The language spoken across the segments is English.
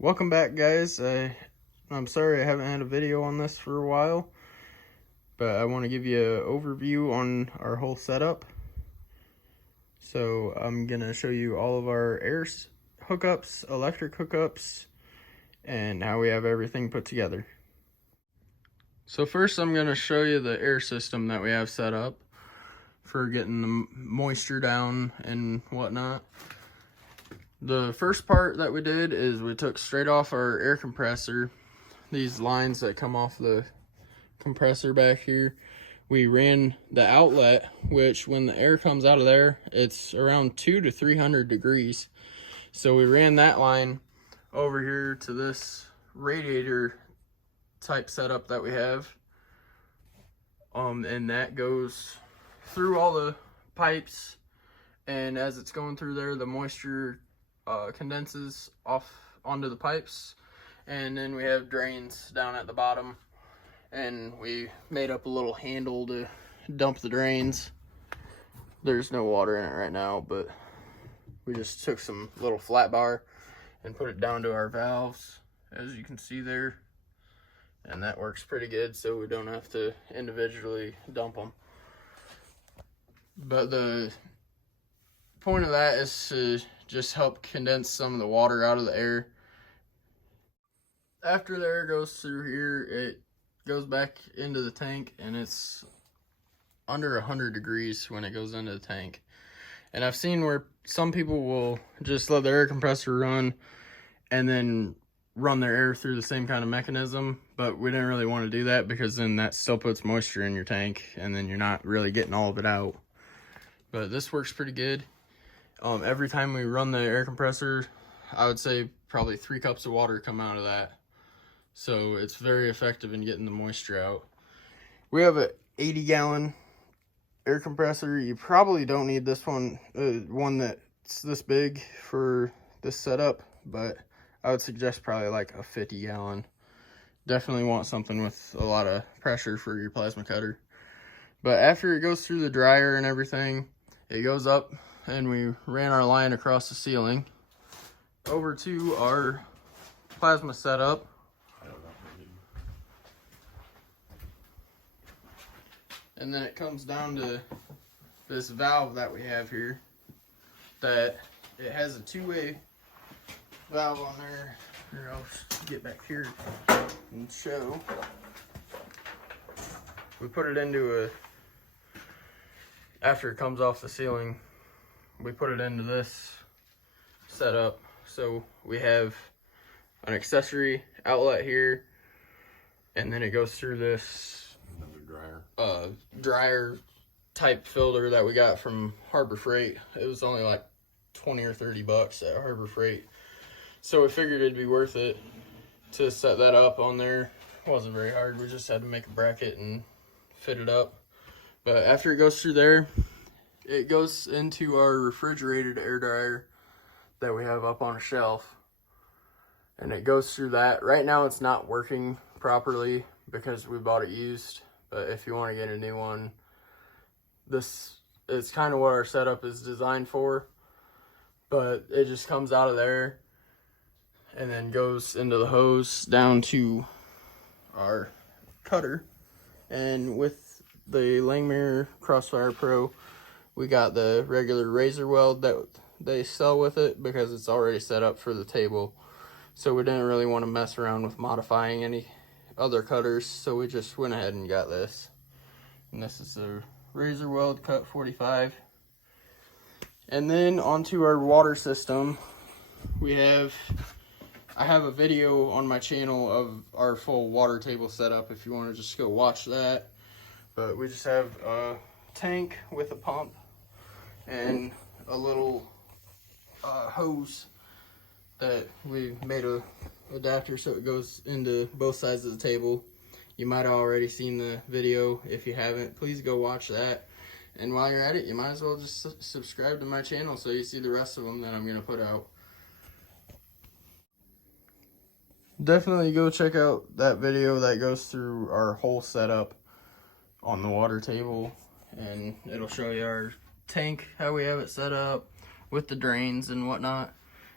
Welcome back, guys. I'm sorry I haven't had a video on this for a while, but I want to give you an overview on our whole setup. So I'm going to show you all of our air hookups, electric hookups, and how we have everything put together. So first I'm going to show you the air system that we have set up for getting the moisture down and whatnot. The first part that we did is we took straight off our air compressor, these lines that come off the compressor back here. We ran the outlet, which when the air comes out of there, it's around 200 to 300 degrees. So we ran that line over here to this radiator type setup that we have. And that goes through all the pipes, and as it's going through there, the moisture condenses off onto the pipes, and then we have drains down at the bottom, and we made up a little handle to dump the drains. There's no water in it right now, but we just took some little flat bar and put it down to our valves, as you can see there, and that works pretty good, so we don't have to individually dump them. But the point of that is to just help condense some of the water out of the air. After the air goes through here, it goes back into the tank, and it's under 100 degrees when it goes into the tank. And I've seen where some people will just let their air compressor run and then run their air through the same kind of mechanism, but we didn't really want to do that because then that still puts moisture in your tank, and then you're not really getting all of it out. But this works pretty good. Every time we run the air compressor, I would say probably 3 cups of water come out of that. So it's very effective in getting the moisture out. We have a 80-gallon air compressor. You probably don't need this one, one that's this big for this setup, but I would suggest probably like a 50-gallon. Definitely want something with a lot of pressure for your plasma cutter. But after it goes through the dryer and everything, it goes up, and we ran our line across the ceiling over to our plasma setup. And then it comes down to this valve that we have here, that it has a 2-way valve on there. Here, I'll get back here and show. We put it into a, after it comes off the ceiling, we put it into this setup. So we have an accessory outlet here, and then it goes through this dryer type filter that we got from Harbor Freight. It was only like 20 or 30 bucks at Harbor Freight, so we figured it'd be worth it to set that up on there. It wasn't very hard. We just had to make a bracket and fit it up. But after it goes through there, it goes into our refrigerated air dryer that we have up on a shelf, and it goes through that. Right now it's not working properly because we bought it used, but if you want to get a new one, this is kind of what our setup is designed for. But it just comes out of there and then goes into the hose down to our cutter. And with the Langmuir Crossfire Pro, we got the regular razor weld that they sell with it because it's already set up for the table. So we didn't really want to mess around with modifying any other cutters, so we just went ahead and got this. And this is the razor weld cut 45. And then onto our water system, I have a video on my channel of our full water table setup if you want to just go watch that. But we just have a tank with a pump and a little hose that we made a adapter so it goes into both sides of the table. You might have already seen the video. If you haven't, please go watch that. And while you're at it, you might as well just subscribe to my channel so you see the rest of them that I'm going to put out. Definitely go check out that video that goes through our whole setup on the water table, and it'll show you our tank, how we have it set up with the drains and whatnot.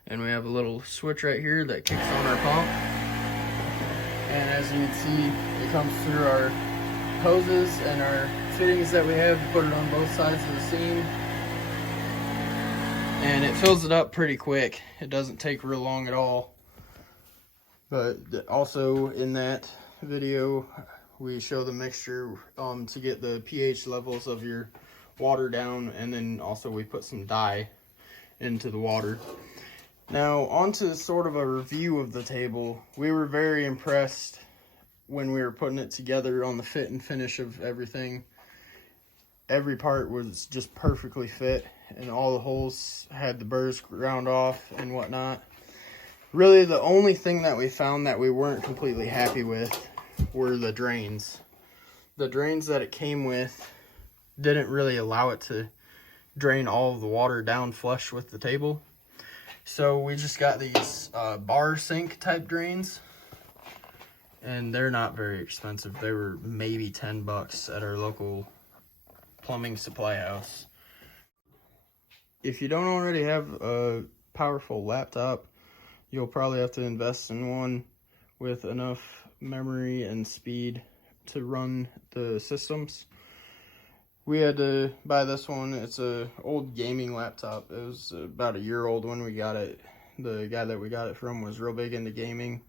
And we have a little switch right here that kicks on our pump. And as you can see, it comes through our hoses and our fittings that we have. Put it on both sides of the seam. And it fills it up pretty quick. It doesn't take real long at all. But also in that video, we show the mixture to get the pH levels of your water down, and then also we put some dye into the water. Now onto sort of a review of the table. We were very impressed when we were putting it together on the fit and finish of everything. Every part was just perfectly fit, and all the holes had the burrs ground off and whatnot. Really, the only thing that we found that we weren't completely happy with were the drains. The drains that it came with didn't really allow it to drain all of the water down flush with the table. So we just got these bar sink type drains, and they're not very expensive. They were maybe 10 bucks at our local plumbing supply house. If you don't already have a powerful laptop, you'll probably have to invest in one with enough memory and speed to run the systems. We had to buy this one. It's a old gaming laptop. It was about a year old when we got it. The guy that we got it from was real big into gaming,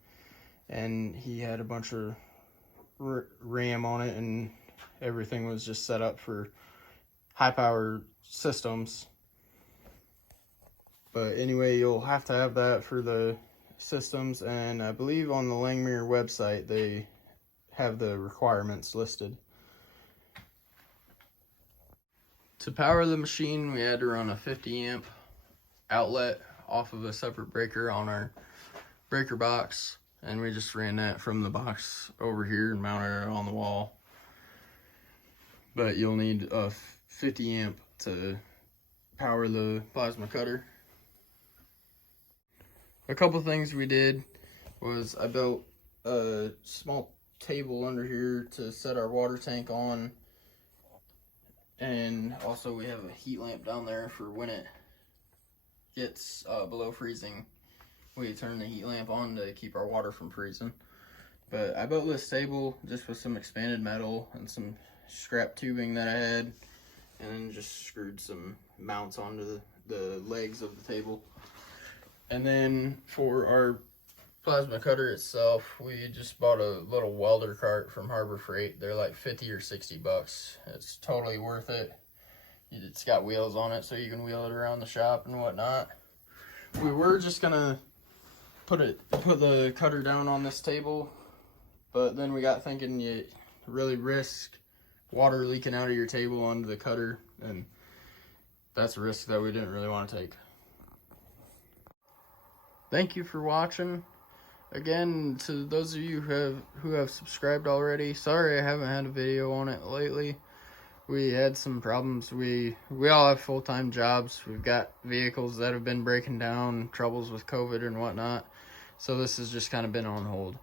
and he had a bunch of RAM on it, and everything was just set up for high power systems. But anyway, you'll have to have that for the systems, and I believe on the Langmuir website they have the requirements listed. To power the machine, we had to run a 50 amp outlet off of a separate breaker on our breaker box, and we just ran that from the box over here and mounted it on the wall. But you'll need a 50 amp to power the plasma cutter. A couple things we did was I built a small table under here to set our water tank on, and also we have a heat lamp down there for when it gets below freezing. We turn the heat lamp on to keep our water from freezing. But I built this table just with some expanded metal and some scrap tubing that I had, and then just screwed some mounts onto the legs of the table. And then for our plasma cutter itself, we just bought a little welder cart from Harbor Freight. They're like 50 or 60 bucks. It's totally worth it. It's got wheels on it so you can wheel it around the shop and whatnot. We were just gonna put the cutter down on this table, but then we got thinking you really risk water leaking out of your table onto the cutter, and that's a risk that we didn't really want to take. Thank you for watching. Again, to those of you who have subscribed already, sorry I haven't had a video on it lately. We had some problems. We all have full-time jobs. We've got vehicles that have been breaking down, troubles with COVID and whatnot. So this has just kind of been on hold.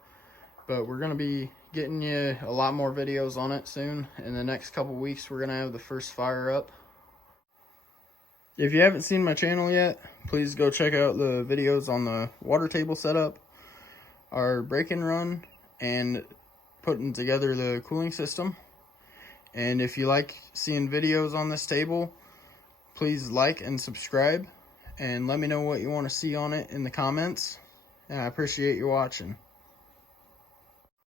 But we're going to be getting you a lot more videos on it soon. In the next couple weeks, we're going to have the first fire up. If you haven't seen my channel yet, please go check out the videos on the water table setup, our break and run, and putting together the cooling system. And if you like seeing videos on this table, please like and subscribe, and let me know what you want to see on it in the comments. And I appreciate you watching.